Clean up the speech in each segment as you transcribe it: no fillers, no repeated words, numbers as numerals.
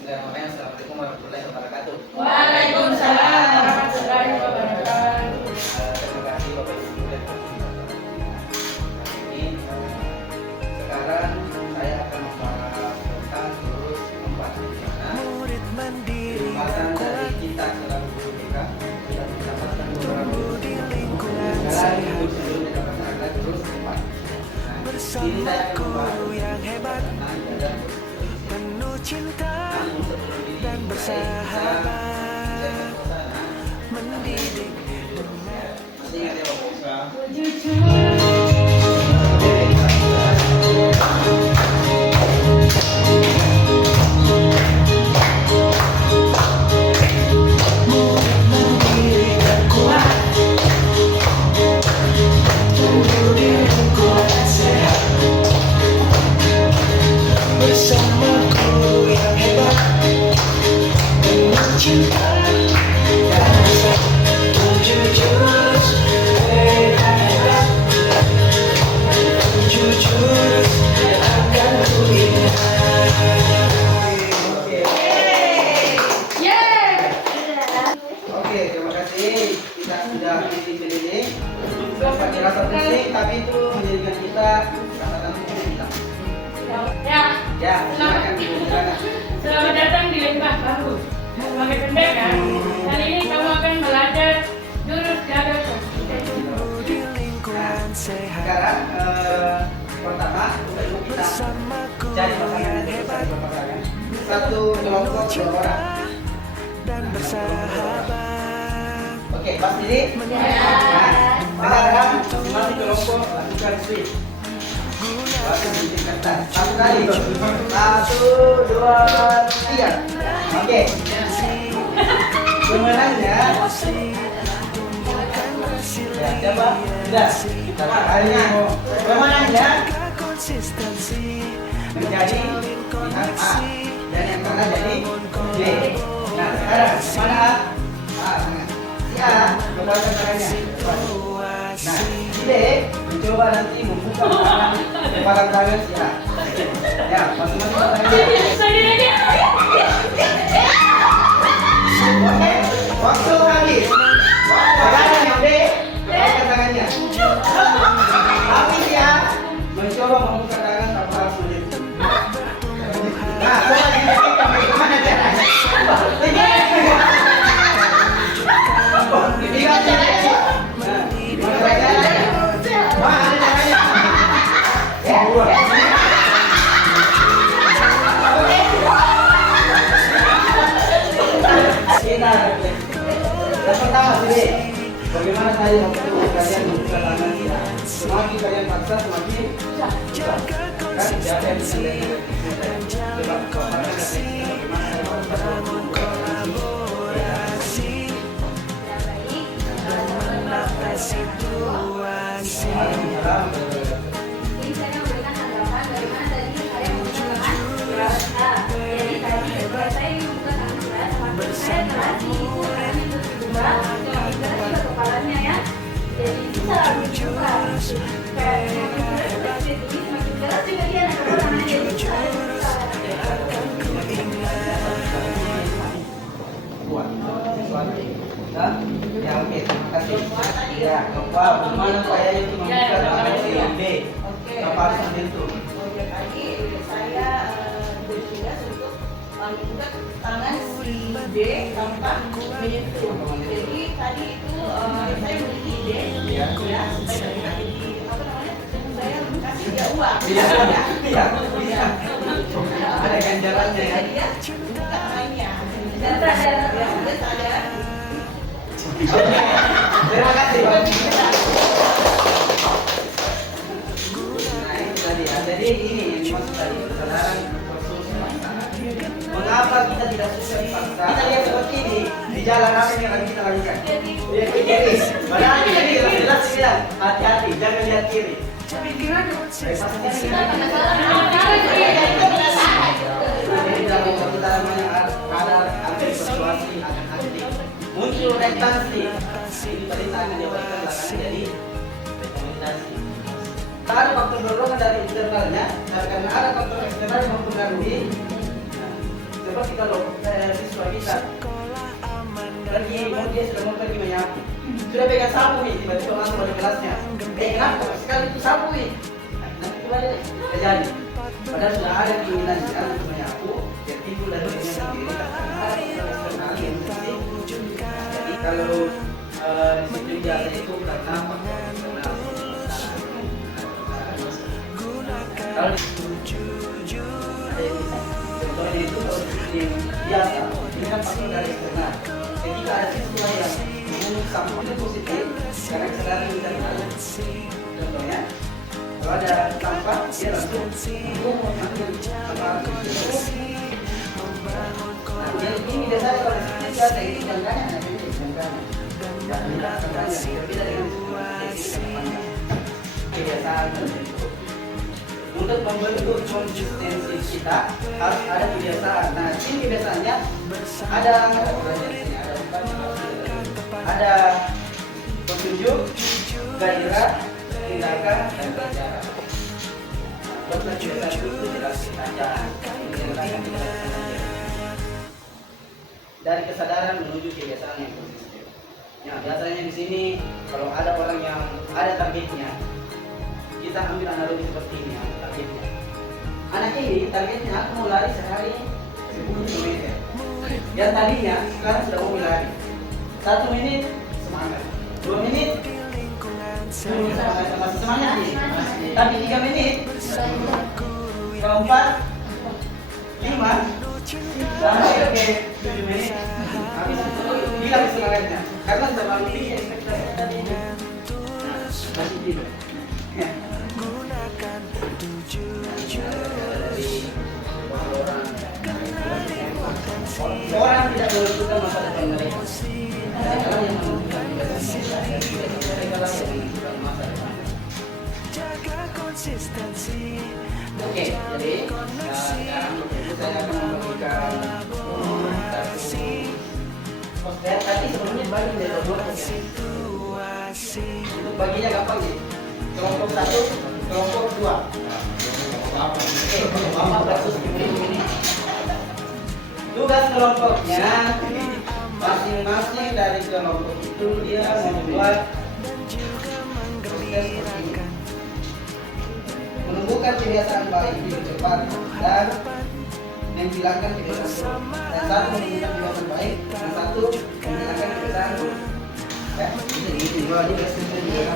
Bismillahirrahmanirrahim. Assalamualaikum warahmatullahi wabarakatuh. Waalaikumsalam warahmatullahi wabarakatuh. Terima kasih Bapak Ibu dan ini. Sekarang saya akan membahas tentang jurus 4 di mana jumatan dari kita selalu guru kita sudah mendapatkan beberapa dalam jurus sebelumnya dapat ada jurus 4. Nah, ini saya akan membahas tentang ada penuh cinta dan bersahabat mendidik masih ingat ya Bapak bersamaku yang hebat penuh cinta dan tujuh jurus hebat tujuh jurus yang akan ku ingat. Oke, terima kasih. Kita sudah keliling-keliling. Rasa dirasa penting, tapi itu menjadikan kita katakan kita. Ya, silakan. Selamat datang di Lembah Baru. Sebagai pendekar, kali ini kamu akan belajar jurus jaga kaki. Di lingkungan sehat Sekarang pertama kita cari pasangan hebat. Satu kelompok 2 orang. dan bersahabat. Oke, pas ini. Nah, sekarang masing kelompok lakukan switch. Satu kali. 1, 2, 3. Oke. Pemenangnya. Ya, coba. Sudah. Kalinya. Pemenangnya Konsistensi menjadi pihak A dan yang tengah jadi B. Nah, sekarang mana A? A tengah. Si A kekuatan tangannya. Nah, si B mencoba nanti membuka tangan si A. Ya, masing-masing tangannya. Oke, waktu habis. Sekarang yang B buka tangannya. Tapi si A mencoba membuka tangan tanpa harus menyentuh. Nah, coba dibuktikan bagaimana caranya. Gimana caranya? Nah, gimana caranya? Wah, ada caranya. Ya, kita yang pertama sini, bagaimana saya membantu kalian membuka tangan kita? Semakin kalian paksa, semakin susah. Kan jadi yang coba bangun kolaborasi dan menata situasi. Jadi saya memberikan tanggapan bagaimana tadi saya menggunakan jadi tadi saya membuka tangan saya semakin saya terlatih tangannya berubah semakin keras juga kepalanya ya, jadi bisa dibuka kayak semakin keras jadi semakin keras juga dia naik tangannya jadi bisa buat sesuatu. Nah, ya oke, terima kasih. Ya, Bapak, bagaimana upaya itu membuka tangan si B? Bapak harus ambil itu. Tadi saya bertugas untuk membuka tangan si B tanpa menyentuh. Jadi tadi itu saya memiliki ide Iya. ya supaya jadi apa namanya saya kasih dia uang. Iya, iya, bisa. Ada ganjarannya ya. Jadi dia buka tangannya dan ada Oke, terima kasih Pak. Nah, ini tadi ya. Jadi ini yang dimaksud tadi kesadaran versus paksaan. Mengapa kita tidak suka dipaksa? Kita lihat seperti ini di jalan apa yang akan kita lakukan? Lihat ke kiri. Padahal kita jelas bilang hati-hati, jangan lihat kiri. Jadi dalam kita namanya ada persuasi, ada muncul rektasi. Ini tadi tangan diawaikan belakangnya jadi rekomendasi. Tak ada faktor dorongan dari internalnya, dan karena ada faktor eksternal yang mempengaruhi. Sebab seperti kalau siswa kita pergi, dia sudah mau pergi menyapu, sudah pegang sapu nih, tiba-tiba masuk pada kelasnya. Kenapa? Sekali itu sapu nih. Nanti kembali terjadi. Padahal sudah ada keinginan dia untuk menyapu, dia timbul dari dirinya sendiri, karena ada eksternal yang mesti. Jadi kalau disiplin biasa itu karena faktor eksternal. Kalau contohnya itu kalau disiplin biasa, ini kan faktor dari eksternal. Ketika ada siswa yang mengunduh sampah itu positif, karena kesadaran internal. Contohnya, kalau ada sampah, dia langsung mengambil sampah itu. Nah, ini biasanya kalau disiplin biasa itu jangkanya, berbeda dengan kebiasaan tertentu. Untuk membentuk konsistensi kita harus ada kebiasaan. Nah, ini kebiasaannya ada petunjuk, gairah, tindakan, dan bicara. Buatlah kebiasaan itu jelas saja. Dari kesadaran menuju kebiasaan yang konsisten. Ya, biasanya di sini kalau ada orang yang ada targetnya, kita ambil analogi seperti ini ya, targetnya. Anak ini targetnya aku mau lari sehari 10 km. Yang tadinya sekarang sudah mau lari 1 menit semangat, 2 menit masih semangat nih. Tapi 3 menit, keempat, 5 sampai ke 7 menit. Habis itu hilang semangatnya karena terlalu tinggi ekspektasi tadi. Masih gitu. Orang tidak menentukan masa depan mereka. Mereka yang menentukan masa depan. Oke, jadi sekarang saya akan memberikan tadi sebelumnya bagi dari dua untuk baginya gampang sih. Kelompok 1, kelompok 2. Oke, Bapak versus Ibu ini. Tugas kelompoknya masing-masing dari kelompok itu dia membuat proses ini. Menumbuhkan kebiasaan baik di depan dan menghilangkan kebiasaan buruk. Dan satu menumbuhkan kebiasaan baik, dan satu menghilangkan kebiasaan buruk. Ya, ini dua di presiden juga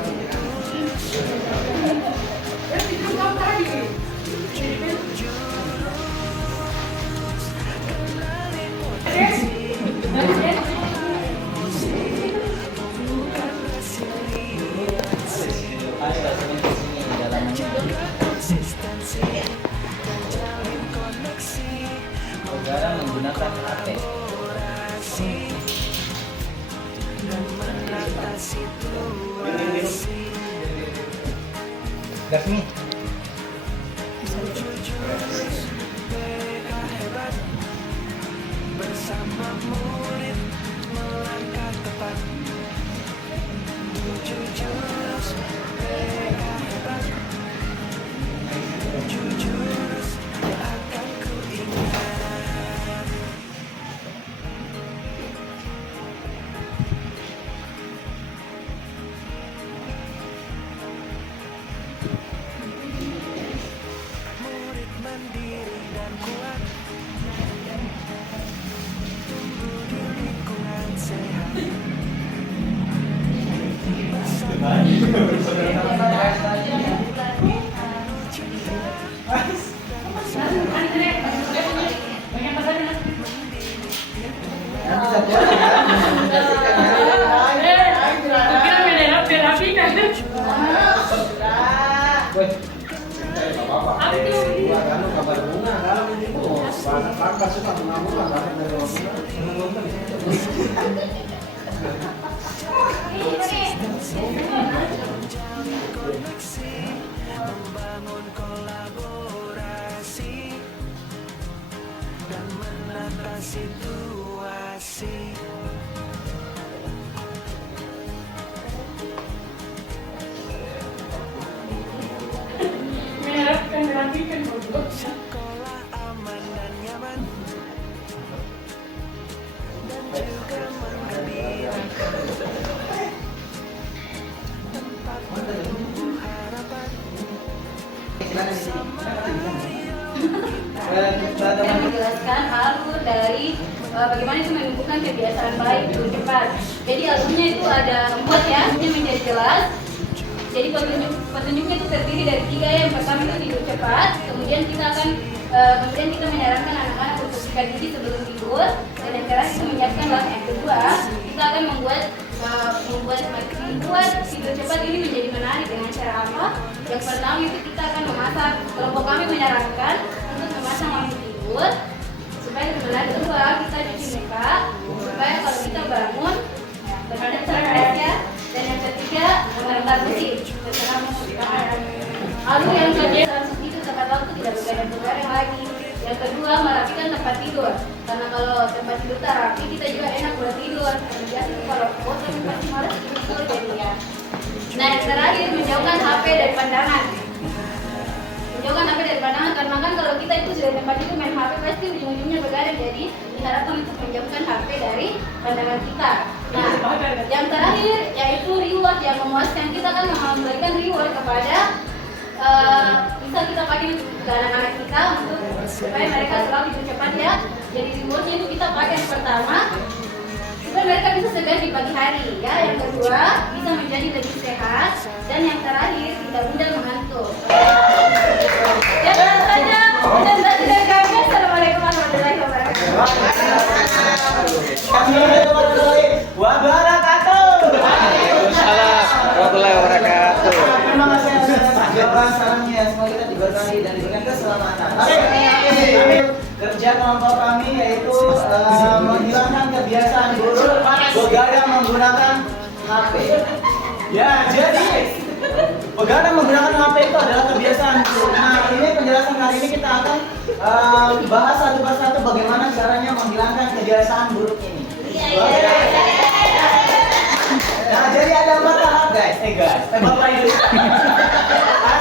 Negara menggunakan HP. Dasmi. Bersama murid melangkah tepat. Jujur, mereka hebat. Jujur, akan ku ingat. Murid mandiri dan kuat. Tumbuh di lingkungan sehat. nanti satu orang ya, menjadikan Woi, kabar bunga kalau ini Pak suka mengamuk dari Membangun kolaborasi dan menata situasi. Mengharapkan rapikan bodoh. Sekolah aman dan nyaman. bagaimana itu menumbuhkan kebiasaan baik tidur cepat. Jadi alurnya itu ada 4 ya, ini menjadi jelas. Jadi petunjuknya itu terdiri dari 3 ya. Yang pertama itu tidur cepat, kemudian kita menyarankan anak-anak untuk sikat gigi sebelum tidur, dan yang terakhir itu menyiapkan langkah yang kedua. Kita akan membuat tidur cepat ini menjadi menarik dengan cara apa? Yang pertama itu kita akan memasak. Kelompok kami menyarankan untuk memasang lampu tidur supaya menarik. Kedua, kita cuci muka supaya kalau kita bangun terhadap terhadapnya. Dan yang ketiga, menerbang besi setelah musik. Lalu yang kedua, itu tempat waktu tidak begadang-begadang lagi. Yang kedua, merapikan tempat tidur. Karena kalau tempat tidur tak rapi, kita juga enak buat tidur. Karena biasa kalau bosan pasti malas tidur jadi ya. Nah yang terakhir, menjauhkan HP dari pandangan. Menjauhkan HP dari pandangan karena kan kalau kita itu sudah tempat tidur main HP pasti ujung-ujungnya begadang. Jadi diharapkan untuk menjauhkan HP dari pandangan kita. Nah, yang terakhir yaitu reward yang memuaskan. Kita kan memberikan reward kepada bisa kita pakai untuk anak-anak kita untuk supaya mereka selalu tidur cepat ya. Jadi rewardnya itu kita pakai yang pertama supaya mereka bisa segar di pagi hari ya. Yang kedua bisa menjadi lebih sehat, dan yang terakhir tidak mudah mengantuk. Ya saja dan tadi dari kami. Assalamualaikum warahmatullahi wabarakatuh. Waalaikumsalam warahmatullahi wabarakatuh. Terima kasih atas jawaban salamnya. Semoga kita diberkahi dan diberikan keselamatan. Kerja kelompok kami yaitu menghilangkan kebiasaan buruk begadang menggunakan HP. Ya, jadi begadang menggunakan HP itu adalah kebiasaan buruk. Nah, ini penjelasan hari ini kita akan bahas satu persatu bagaimana caranya menghilangkan kebiasaan buruk ini. Nah, jadi ada 4 tahap guys. Bapak Ibu.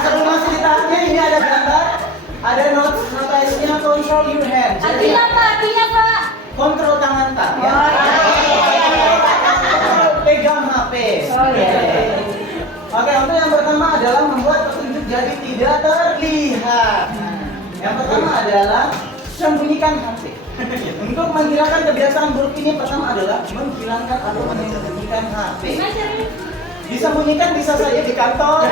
Sebelum masuk di tahapnya ini ada gambar, ada nota isinya control your hand. Jadi, Artinya Pak? kontrol tangan tak ya. Pegang HP. Oke, untuk yang pertama adalah membuat petunjuk jadi tidak terlihat. Yang pertama adalah sembunyikan HP. Untuk menghilangkan kebiasaan buruk ini pertama adalah menghilangkan atau menyembunyikan HP. Disembunyikan bisa saja di kantor.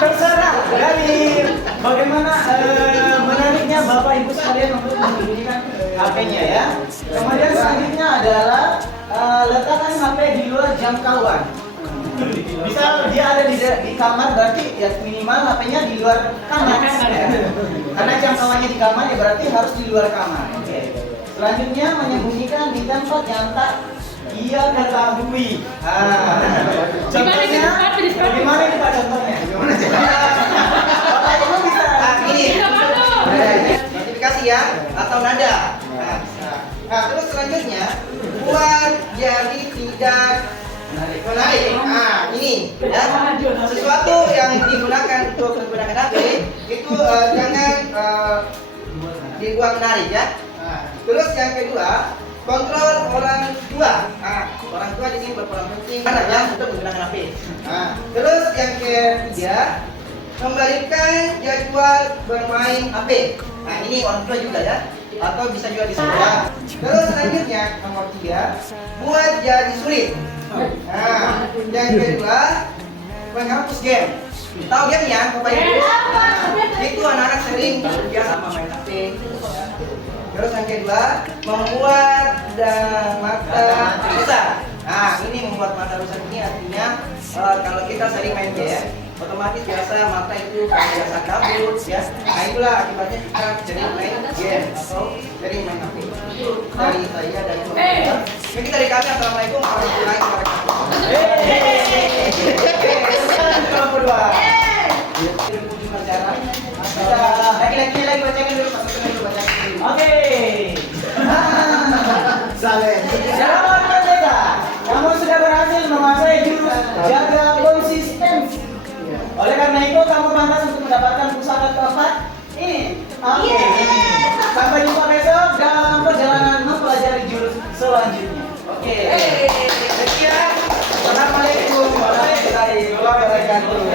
Terserah dari bagaimana menariknya Bapak Ibu sekalian untuk menyembunyikan HP-nya ya. Kemudian selanjutnya adalah letakkan HP di luar jangkauan. Bisa dia ada di kamar berarti ya minimal HP-nya di luar kamar. Karena jangkauannya di kamar ya berarti harus di luar kamar. Oke. Selanjutnya menyembunyikan di tempat yang tak ia ketahui. Contohnya, gimana ini Pak contohnya? Bapak Ibu bisa ini notifikasi ya atau nada. Nah, terus selanjutnya buat jadi tidak menarik. Nah, ini ya. Sesuatu yang digunakan untuk menggunakan HP itu jangan dibuat menarik ya. Nah, terus yang kedua, kontrol orang tua. Nah, orang tua di sini berperan penting ya untuk menggunakan HP. Nah, terus yang ketiga, membalikan jadwal bermain HP. Nah, ini orang tua juga ya, atau bisa juga di sekolah. Terus selanjutnya nomor 3, buat jadi sulit. Nah, yang kedua, menghapus game. Tahu game ya, Bapak Ibu? Nah, itu anak-anak sering biasa main HP. Terus yang kedua, membuat mata rusak. Nah, ini membuat mata rusak ini artinya kalau kita sering main game, otomatis biasa mata itu biasa kabut ya. Nah, itulah akibatnya kita sering main game atau sering main HP. Itu dari saya dari teman-teman. Mungkin dari kami, assalamualaikum warahmatullahi wabarakatuh. Kelompok 2. Lagi bacakan dulu, masukin dulu bacakan dulu. Oke. Selamat merdeka. Kamu sudah berhasil menguasai jurus jaga konsistensi. Oleh karena itu kamu pantas untuk mendapatkan pusaka keempat ini. Oke. Sampai jumpa besok dalam perjalanan mempelajari jurus selanjutnya. Oke. Sekian. Assalamualaikum warahmatullahi wabarakatuh.